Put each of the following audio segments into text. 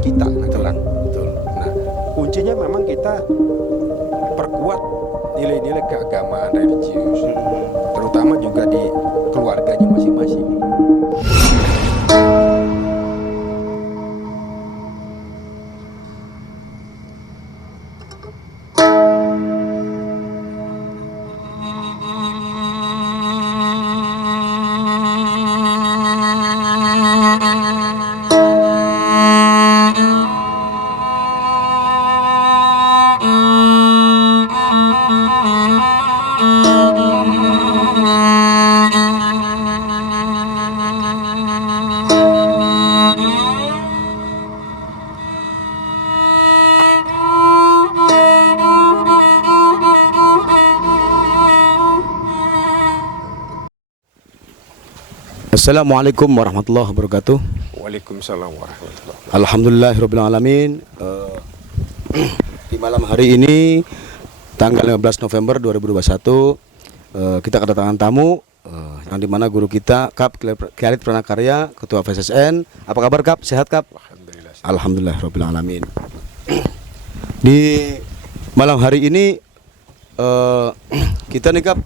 identitas kita. Betul. Nah, kuncinya memang kita perkuat nilai-nilai keagamaan religius, terutama juga di keluarganya masing-masing. Assalamualaikum warahmatullahi wabarakatuh. Waalaikumsalam warahmatullahi wabarakatuh. Alhamdulillahirabbil alamin. Di malam hari ini tanggal 15 November 2021 kita kedatangan tamu yang dimana guru kita Kap Khalid Pranakarya, Ketua FSSN. Apa kabar Kap? Sehat Kap? Alhamdulillah. Alhamdulillahirabbil alamin. Di malam hari ini kita nih Kap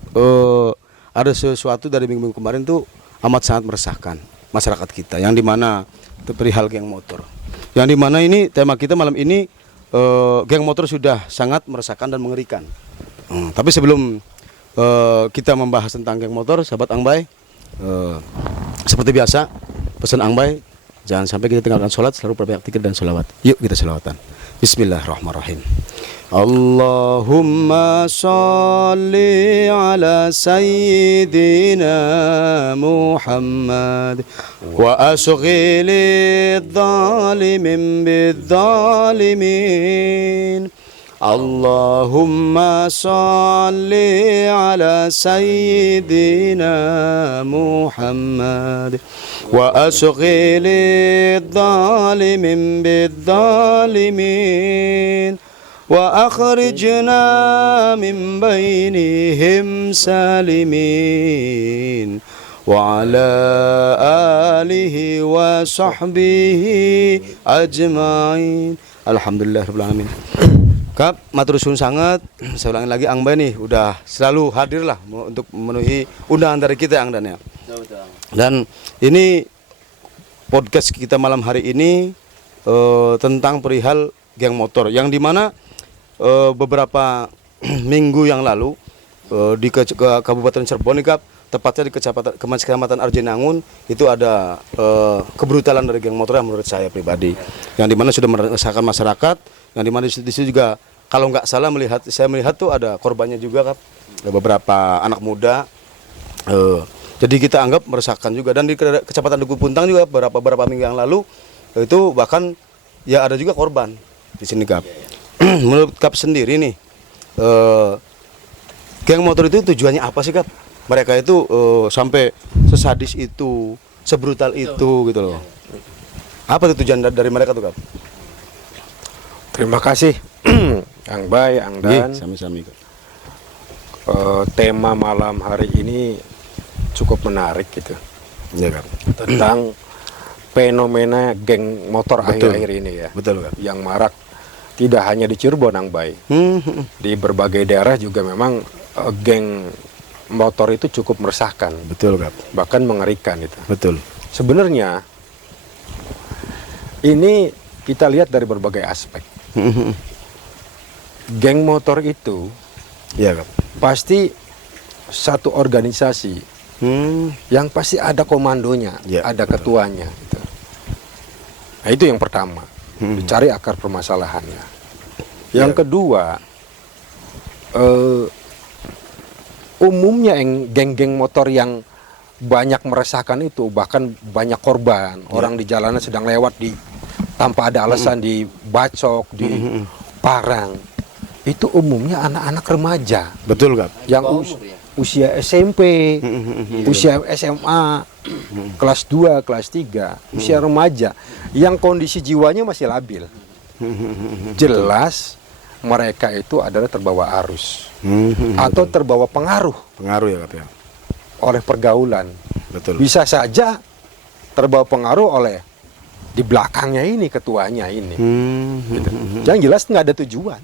ada sesuatu dari minggu-minggu kemarin tuh amat sangat meresahkan masyarakat kita, yang dimana perihal geng motor, yang dimana ini tema kita malam ini geng motor sudah sangat meresahkan dan mengerikan. Tapi sebelum kita membahas tentang geng motor, sahabat Angbay, seperti biasa pesan Angbay, jangan sampai kita tinggalkan sholat, selalu perbanyak zikir dan sholawat. Yuk kita sholawatan. Bismillahirrahmanirrahim. Allahumma salli ala sayyidina Muhammad wa asghilid zalimin bidzalimin. Allahumma salli ala sayyidina Muhammad wa asghilid zalimin bidzalimin. وأخرجنا من بينهم سالمين وعلى آله وصحبه أجمعين. Alhamdulillahirabbil alamin. Kap, matur suwun sangat. Saya ulangi lagi, Angbay nih udah selalu hadir lah untuk memenuhi undangan dari kita, Ang Dan ya. Dan ini podcast kita malam hari ini tentang perihal geng motor, yang dimana beberapa minggu yang lalu di Kabupaten Cirebon, tepatnya di Kecamatan Arjenangun, itu ada kebrutalan dari geng motor yang menurut saya pribadi, yang dimana sudah meresahkan masyarakat, yang dimana di situ juga kalau nggak salah saya melihat tuh ada korbannya juga, Kap, ada beberapa anak muda. Jadi kita anggap meresahkan juga. Dan di Kecamatan Duku Puntang juga beberapa minggu yang lalu itu bahkan ya ada juga korban di sini, Kap. Menurut Kap sendiri nih, geng motor itu tujuannya apa sih, Kap? Mereka itu sampai sesadis itu, sebrutal itu gitu loh. Apa tuh tujuan dari mereka tuh, Kap? Terima kasih Angbay, Angdan. Sami-sami, Kap. Tema malam hari ini cukup menarik gitu. Ya, Kap. Tentang fenomena geng motor akhir-akhir ini ya. Betul, Kap. Yang marak tidak hanya di Cirebon, Angbay. Di berbagai daerah juga memang geng motor itu cukup meresahkan. Betul, Kap. Bahkan mengerikan itu. Betul. Sebenarnya ini kita lihat dari berbagai aspek. Geng motor itu ya, Kap, pasti satu organisasi yang pasti ada komandonya, ya, ada ketuanya gitu. Nah, itu yang pertama, dicari akar permasalahannya. Yang kedua, umumnya geng-geng motor yang banyak meresahkan itu, bahkan banyak korban, orang di jalanan sedang lewat tanpa ada alasan dibacok, diparang. Itu umumnya anak-anak remaja. Betul, Kap. Yang usia SMP, usia SMA, kelas 2, kelas 3, usia remaja, yang kondisi jiwanya masih labil. Jelas mereka itu adalah terbawa arus atau terbawa pengaruh ya, Kap, ya, oleh pergaulan. Betul. Bisa saja terbawa pengaruh oleh di belakangnya ini ketuanya ini. Gitu. Hmm. Yang jelas nggak ada tujuan.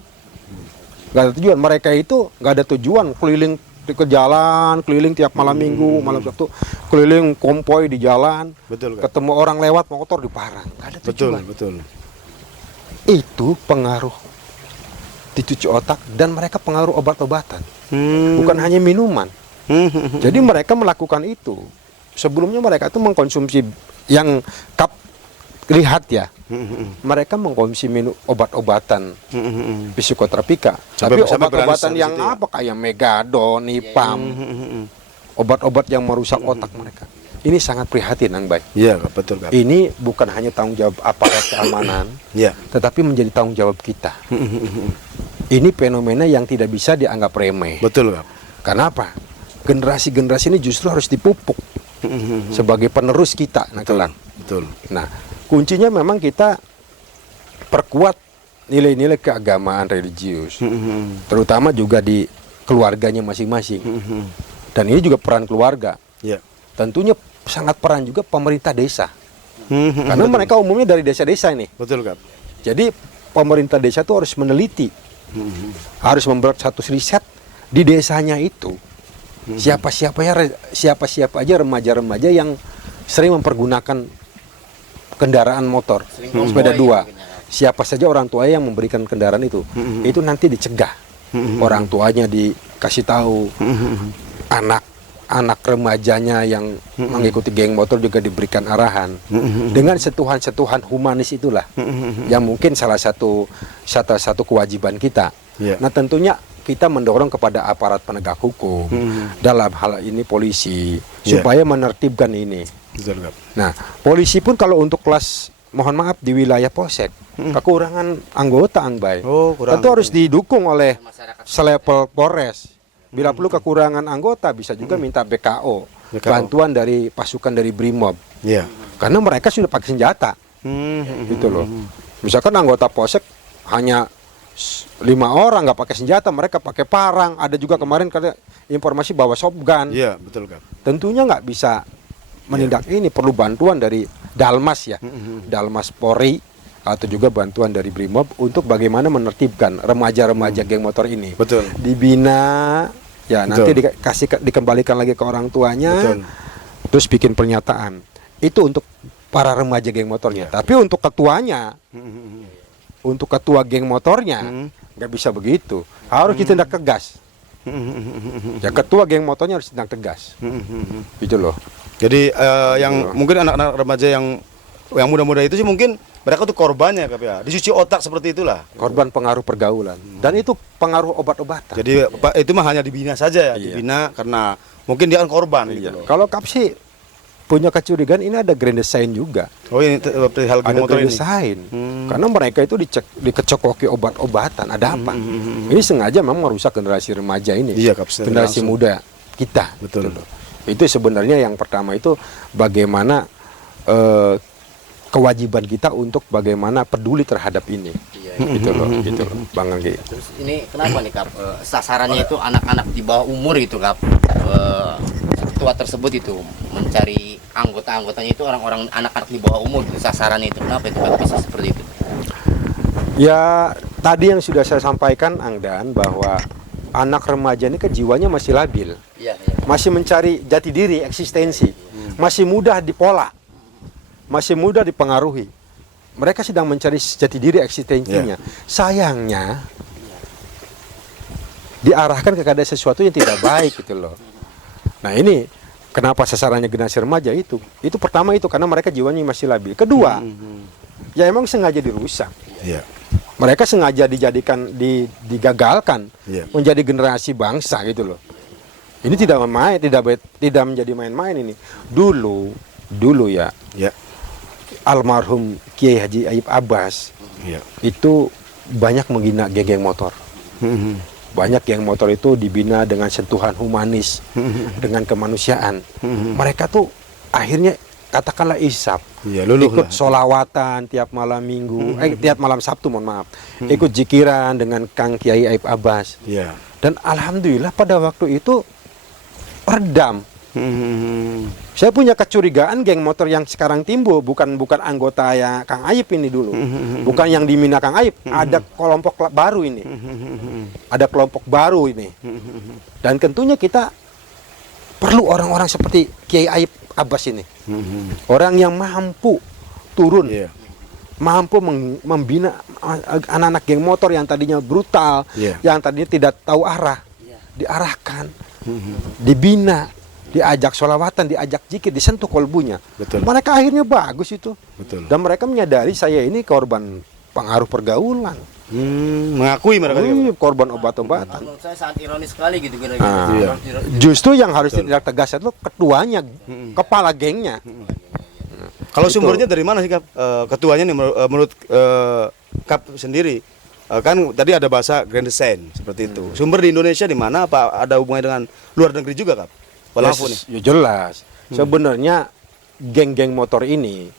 Nggak ada tujuan. Mereka itu nggak ada tujuan keliling ke jalan, keliling tiap malam minggu, malam Sabtu, keliling konvoy di jalan, Betul, Kak. ketemu orang lewat motor diparang. Nggak ada Betul, tujuan. betul. Itu pengaruh dicuci otak dan mereka pengaruh obat-obatan, bukan hanya minuman. Jadi mereka melakukan itu. Sebelumnya mereka itu mengkonsumsi yang lihat ya, mereka mengkonsumsi obat-obatan psikoterapika. Tapi sampai obat-obatan berani yang sampai situ ya? apa kayak Megadon, Nipam, obat-obat yang merusak otak mereka. Ini sangat prihatin, Ang Bay. Iya, Kak, betul, Kak. Ini bukan hanya tanggung jawab aparat keamanan, Iya. tetapi menjadi tanggung jawab kita. Ini fenomena yang tidak bisa dianggap remeh. Betul, Kak. Karena apa? Generasi-generasi ini justru harus dipupuk sebagai penerus kita nah kelak. Betul. Nah, kuncinya memang kita perkuat nilai-nilai keagamaan religius, terutama juga di keluarganya masing-masing. Dan ini juga peran keluarga. Iya. Tentunya sangat peran juga pemerintah desa. Karena mereka umumnya dari desa-desa ini. Betul, Kak. Jadi pemerintah desa itu harus meneliti, harus membuat satu riset di desanya itu. Siapa aja remaja-remaja yang sering mempergunakan kendaraan motor, sepeda dua. Siapa saja orang tua yang memberikan kendaraan itu nanti dicegah. Orang tuanya dikasih tahu, anak remajanya yang mengikuti geng motor juga diberikan arahan. Dengan sentuhan-sentuhan humanis itulah yang mungkin salah satu kewajiban kita. Yeah. Nah, tentunya kita mendorong kepada aparat penegak hukum, dalam hal ini polisi, supaya menertibkan ini. Betul, Kak. Nah, polisi pun kalau untuk kelas, mohon maaf, di wilayah Polsek, kekurangan anggota, Ang Bay. Oh, kurang. Tentu harus didukung oleh selevel Polres. Bila perlu kekurangan anggota, bisa juga minta BKO, bantuan dari pasukan dari Brimob. Iya. Karena mereka sudah pakai senjata, gitu loh. Misalkan anggota Polsek hanya 5 orang nggak pakai senjata, mereka pakai parang. Ada juga kemarin kada informasi bawa shotgun. Iya, betul, Kak. Tentunya nggak bisa menindak ini, perlu bantuan dari Dalmas ya, Dalmas Polri, atau juga bantuan dari Brimob untuk bagaimana menertibkan remaja-remaja geng motor ini. Betul. Dibina, ya nanti Betul. dikembalikan lagi ke orang tuanya, Betul. terus bikin pernyataan. Itu untuk para remaja geng motornya. Tapi untuk ketuanya, untuk ketua geng motornya, nggak bisa begitu. Harus ditindak tegas. Ya ketua geng motornya harus ditindak tegas. Gitu loh. Jadi yang mungkin anak-anak remaja yang muda-muda itu sih mungkin mereka tuh korbannya, Kak, ya. Dicuci otak seperti itulah. Korban pengaruh pergaulan. Dan itu pengaruh obat-obatan. Jadi Pak, itu mah hanya dibina saja ya, Iya. dibina karena mungkin dia kan korban gitu loh. Kalau Kapsi punya kecurigaan, ini ada grand design juga. Oh, ini hal Ada motor grand ini. design. Karena mereka itu dikecokoki obat-obatan. Ada apa? Ini sengaja memang merusak generasi remaja ini. Iya, Kak, secara generasi langsung. muda kita. Betul. Gitu loh. Itu sebenarnya yang pertama itu bagaimana kewajiban kita untuk bagaimana peduli terhadap ini. Gitu loh, Bang Anggi. Terus ini kenapa nih, Kap? Sasarannya itu anak-anak di bawah umur gitu, Kap. Ketua tersebut itu mencari anggota-anggotanya itu orang-orang anak-anak di bawah umur gitu. Sasarannya itu kenapa itu, Kap, bisa seperti itu? Ya, tadi yang sudah saya sampaikan, Angdan, bahwa anak remaja ini kejiwaannya masih labil. Iya. Masih mencari jati diri, eksistensi. Masih mudah dipola. Masih mudah dipengaruhi. Mereka sedang mencari jati diri eksistensinya. Sayangnya diarahkan kepada sesuatu yang tidak baik gitu loh. Nah, ini kenapa sasarannya generasi remaja itu? Itu pertama itu karena mereka jiwanya masih labil. Kedua, ya emang sengaja dirusak. Iya. Mereka sengaja digagalkan Iya. menjadi generasi bangsa gitu loh. Ini tidak menjadi main-main ini. Dulu ya, Iya. almarhum Kiai Haji Ayub Abbas Iya. itu banyak menghina geng motor. Banyak geng motor itu dibina dengan sentuhan humanis, dengan kemanusiaan. Mereka tuh akhirnya katakanlah isap, Iya, luluh ikut lah. solawatan tiap malam minggu, tiap malam Sabtu mohon maaf, ikut jikiran dengan Kang Kiai Ayub Abbas. Iya. Dan alhamdulillah pada waktu itu redam Saya punya kecurigaan geng motor yang sekarang timbul bukan anggota ya Kang Ayip ini dulu. Bukan yang dimina Kang Ayip, ada kelompok baru ini. Ada kelompok baru ini. Dan tentunya kita perlu orang-orang seperti Kiai Ayip Abbas ini. Orang yang mampu turun. Iya. Mampu membina anak-anak geng motor yang tadinya brutal, yang tadinya tidak tahu arah, diarahkan, dibina, diajak sholawatan, diajak zikir, disentuh kolbunya. Betul. Mereka akhirnya bagus itu. Betul. Dan mereka menyadari saya ini korban pengaruh pergaulan. Mengakui mereka juga. Korban obat-obatan. Menurut saya sangat ironis sekali gitu Nah, kira-kira. justru yang harus ditindak tegas itu ketuanya, kepala gengnya. Kalau Itu. sumbernya dari mana sih Kap? Ketuanya nih menurut Kap sendiri kan tadi ada bahasa Grand Design seperti itu. Sumber di Indonesia di mana? Apa ada hubungannya dengan luar negeri juga Kap? Walaupun nih. Ya jelas. Sebenarnya geng-geng motor ini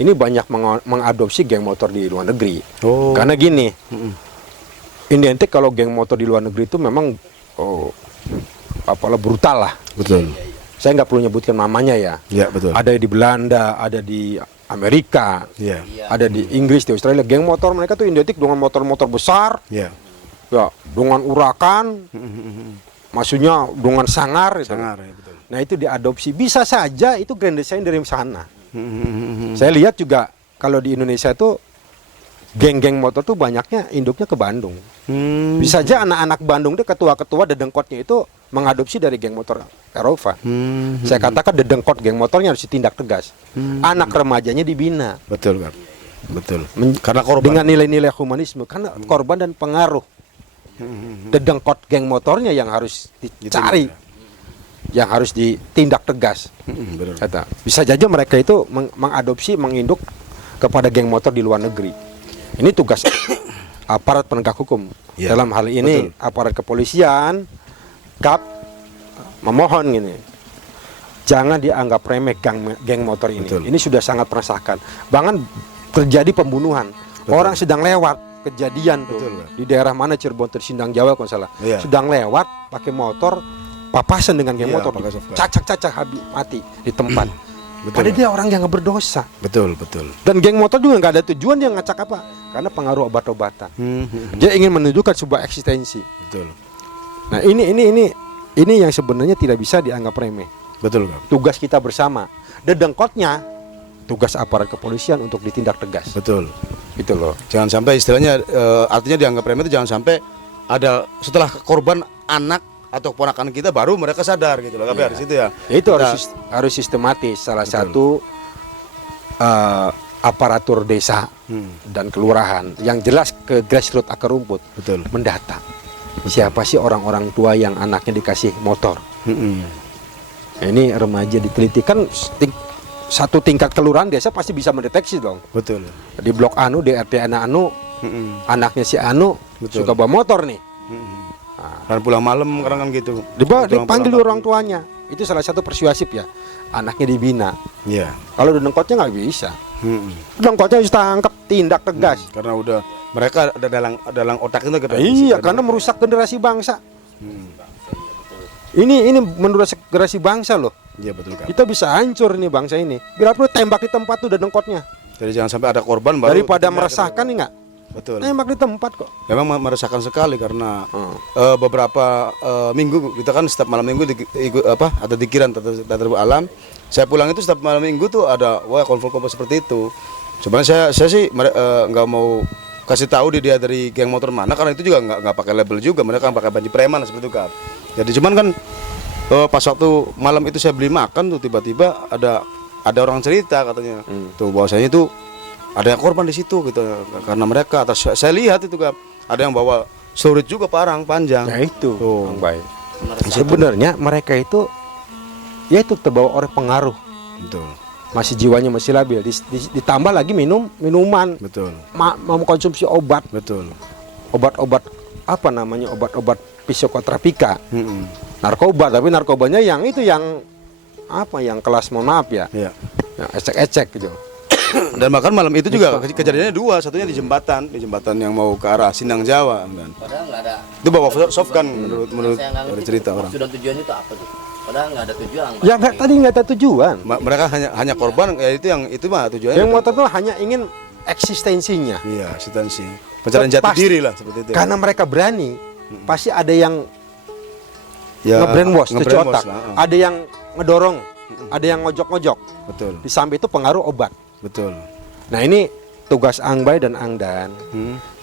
banyak mengadopsi geng motor di luar negeri. Oh. Karena gini, identik kalau geng motor di luar negeri itu memang apalah brutal lah. Betul. Saya nggak perlu nyebutkan namanya ya. Ya betul. Ada di Belanda, ada di Amerika, Iya. ada di Inggris, di Australia. Geng motor mereka tuh identik dengan motor-motor besar, Iya. ya, dengan urakan, maksudnya dengan sangar. Gitu. Sangar ya betul. Nah itu diadopsi. Bisa saja itu grand design dari sana. Saya lihat juga kalau di Indonesia itu geng-geng motor tuh banyaknya induknya ke Bandung. Bisa aja anak-anak Bandung itu ketua-ketua dedengkotnya itu mengadopsi dari geng motor Eropa. Saya katakan dedengkot geng motornya harus ditindak tegas. Anak remajanya dibina. Betul Kap. Betul. Karena Dengan nilai-nilai humanisme, karena korban dan pengaruh. Dedengkot geng motornya yang harus dicari, yang harus ditindak tegas. Betul. Kata. Bisa saja mereka itu mengadopsi, menginduk kepada geng motor di luar negeri. Ini tugas aparat penegak hukum. Ya, Dalam hal ini aparat kepolisian, Kap, memohon gini, jangan dianggap remeh geng motor ini. Betul. Ini sudah sangat meresahkan. Bahkan terjadi pembunuhan. Orang sedang lewat kejadian tuh Betul, Kak. di daerah mana Cirebon Tersindang Jawa kalau nggak salah. Iya. Sedang lewat pakai motor, papasan dengan geng Iya, motor, pakai softgun. cacak-cacak habis mati di tempat. Betul, Padahal Kak. dia orang yang nggak berdosa. Betul, betul. Dan geng motor juga nggak ada tujuan dia ngacak apa, karena pengaruh obat-obatan. Dia ingin menunjukkan sebuah eksistensi. Betul. Nah ini yang sebenarnya tidak bisa dianggap remeh. Betul Kap. Tugas kita bersama. Dedengkotnya tugas aparat kepolisian untuk ditindak tegas. Betul. Itu loh. Jangan sampai istilahnya artinya dianggap remeh itu jangan sampai ada setelah korban anak atau keponakan kita baru mereka sadar gitu loh Kap ya di situ ya. Ya, itu Kita- harus sistematis. Salah Betul. satu aparatur desa dan kelurahan yang jelas ke grassroots akar rumput Betul. mendata. Siapa sih orang-orang tua yang anaknya dikasih motor? Nah, ini remaja diteliti kan satu tingkat kelurahan desa pasti bisa mendeteksi dong. Betul. Di blok anu, di RT anak anu, anaknya si anu Betul. suka bawa motor nih. Dan pulang malam kadang kan gitu. Dipanggil Pulang orang tuanya. Itu salah satu persuasif ya. Anaknya dibina. Iya. Kalau dedengkotnya nggak bisa. Dedengkotnya harus tangkap, tindak tegas. Karena udah mereka ada dalam otak itu Kap, ya. Iya, karena merusak generasi bangsa. Ini merusak generasi bangsa loh. Iya betul Kap. Kita bisa hancur nih bangsa ini. Bila perlu tembak di tempat tuh dedengkotnya. Jadi jangan sampai ada korban baru Daripada ditindak. meresahkan nih nggak? Betul. Tembak di tempat kok. Memang meresahkan sekali karena beberapa minggu kita kan setiap malam minggu ada dikiran tadarus alam. Saya pulang itu setiap malam minggu tuh ada konflik seperti itu. Sebenarnya saya sih nggak mau kasih tahu dia dari geng motor mana karena itu juga nggak pakai label juga, mereka kan pakai baju preman seperti itu Kap. Jadi cuman kan pas waktu malam itu saya beli makan tuh tiba-tiba ada orang cerita katanya tuh bahwasanya itu ada yang korban di situ gitu karena mereka atas saya lihat itu Kap, ada yang bawa celurit juga parang panjang. Nah itu, Tuh. Bang Bay. Sebenarnya mereka itu ya itu terbawa oleh pengaruh. Betul. Masih jiwanya masih labil. Ditambah lagi minuman, Betul. mengkonsumsi obat, Betul. obat-obat apa namanya, obat-obat psikoterapika, narkoba. Tapi narkobanya yang itu yang apa, yang kelas mohon maaf ya, Iya. yang ecek-ecek gitu. Dan bahkan malam itu juga kejadiannya dua, satunya di jembatan yang mau ke arah Sindang Jawa. Dan Padahal nggak ada. itu bawa soft gun menurut Saya nggak dari ngerti cerita tuh, orang. maksud dan tujuannya itu apa tuh? Padahal nggak ada tujuan. Ya tadi nggak ada tujuan. Mereka hanya korban, ya itu mah tujuannya. Geng motor itu hanya ingin eksistensinya. Iya, eksistensi. Pencarian jati Pasti. diri lah seperti itu. Karena mereka berani, pasti ada yang ya, nge-brainwash, cuci nge-brainwash otak. lah, Ada yang ngedorong, ada yang ngojok-ngojok. Betul, Di samping itu pengaruh obat. betul. Nah ini tugas Angbai dan Angdan.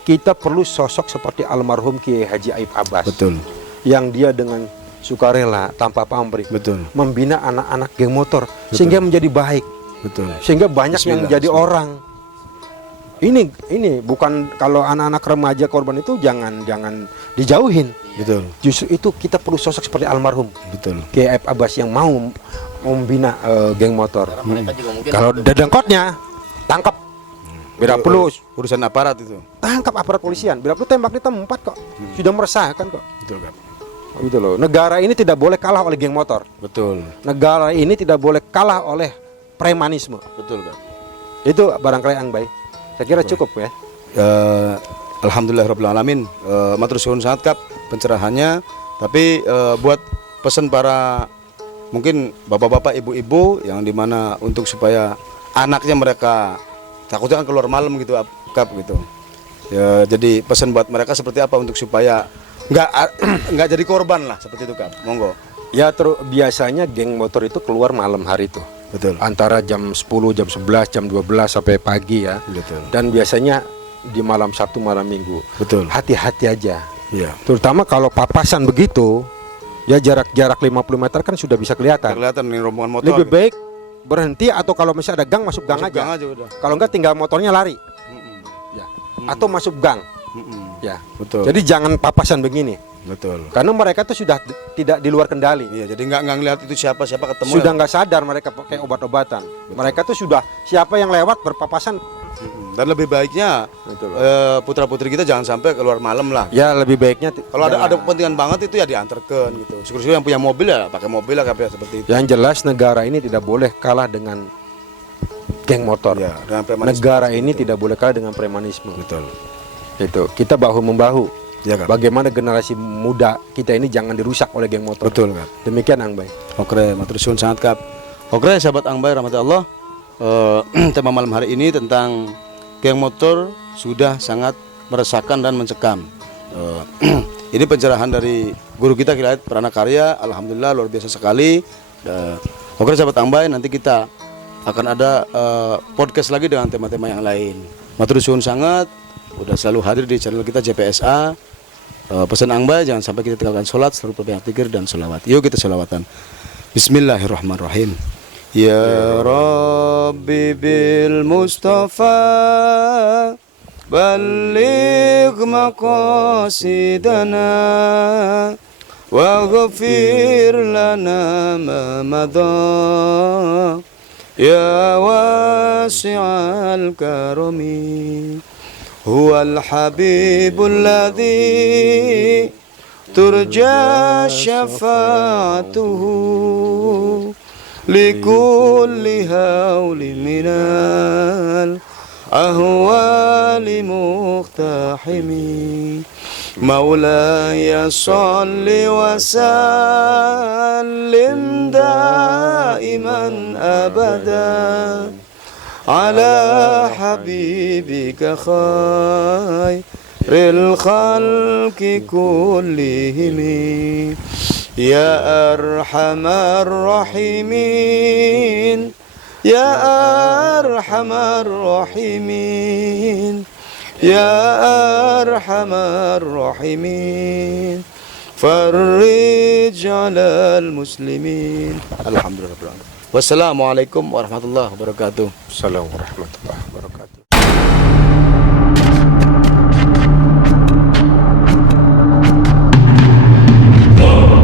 Kita perlu sosok seperti almarhum Kiai Haji Aib Abbas. Betul, Yang dia dengan sukarela, tanpa pamrih, betul, membina anak-anak geng motor. Sehingga menjadi baik. betul. Sehingga banyak yang Bismillah, jadi bismillah. orang. Ini bukan kalau anak-anak remaja korban itu jangan dijauhin. Betul, Justru itu kita perlu sosok seperti almarhum betul. Kiai Aib Abbas yang mau membina geng motor. Karena mereka juga mungkin Kalau dedengkotnya tangkap, bila perlu Urusan aparat itu. tangkap aparat polisian, bila perlu tembak di tempat kok. Sudah meresahkan kok. Betul, Kak. Gitu loh. Negara ini tidak boleh kalah oleh geng motor. Betul, Negara ini tidak boleh kalah oleh premanisme. betul, Kak. Itu barangkali Angbai. Saya kira cukup ya. Alhamdulillah Rabbil Alamin. Matur suwun sangat, Kap, pencerahannya. Tapi buat pesan para mungkin bapak-bapak, ibu-ibu yang dimana untuk supaya anaknya mereka takutnya kan keluar malam gitu, Kap, gitu. Ya, jadi pesan buat mereka seperti apa untuk supaya nggak jadi korban lah seperti itu, Kap. Monggo. Ya biasanya geng motor itu keluar malam hari itu. Betul. Antara jam 10, jam 11, jam 12 sampai pagi ya. Betul. Dan biasanya di malam Sabtu, malam Minggu. Betul. Hati-hati aja. Iya. Terutama kalau papasan begitu, ya jarak 50 meter kan sudah bisa kelihatan. Kelihatan nih rombongan motor. Lebih gitu. baik berhenti atau kalau masih ada gang masuk gang Masuk aja. gang aja udah. Kalau enggak tinggal motornya lari. Ya. Atau masuk gang. Ya. Betul. Jadi jangan papasan begini. Betul. Karena mereka tuh sudah tidak di luar kendali. Iya, jadi nggak ngelihat itu siapa ketemu. Sudah nggak sadar mereka pakai obat-obatan. Mereka tuh sudah siapa yang lewat berpapasan. Dan lebih baiknya Betul. putra-putri kita jangan sampai keluar malam lah. Ya lebih baiknya Kalau ada kepentingan banget itu ya diantarkan gitu. Syukur-syukur yang punya mobil ya pakai mobil lah kayak seperti itu. yang jelas negara ini tidak boleh kalah dengan geng motor. Ya, dengan premanisme Negara seperti ini itu. tidak boleh kalah dengan premanisme. Betul. Itu kita bahu membahu. Ya, Kak. Bagaimana generasi muda kita ini jangan dirusak oleh geng motor. Betul, Kak. Demikian Angbai. Oke, matur suwun sangat, Kap. Oke, sahabat Angbai rahmatullah. Tema malam hari ini tentang geng motor sudah sangat meresahkan dan mencekam. Ini pencerahan dari guru kita Kiai Pranakarya. Alhamdulillah luar biasa sekali. Oke, sahabat Angbai, nanti kita akan ada podcast lagi dengan tema-tema yang lain. Matur suwun sangat. Udah selalu hadir di channel kita JPSA. Pesan Angbai jangan sampai kita tinggalkan sholat, selalu perbanyak zikir dan sholawat. Yuk kita sholawatan. Bismillahirrahmanirrahim. Ya Rabbi bil Mustafa balligh maqasidana wa ghafir lana ma madha ya wasi'al karami. هو الحبيب الذي ترجى شفاعته لكل هول من الأهوال مقتحم مولاي صل وسلم دائما أبدا على حبيبك خير الخلق كلهم يا أرحم الراحمين يا أرحم الراحمين يا أرحم الراحمين فرج على المسلمين الحمد لله. Wassalamualaikum warahmatullahi wabarakatuh. Assalamualaikum warahmatullahi wabarakatuh.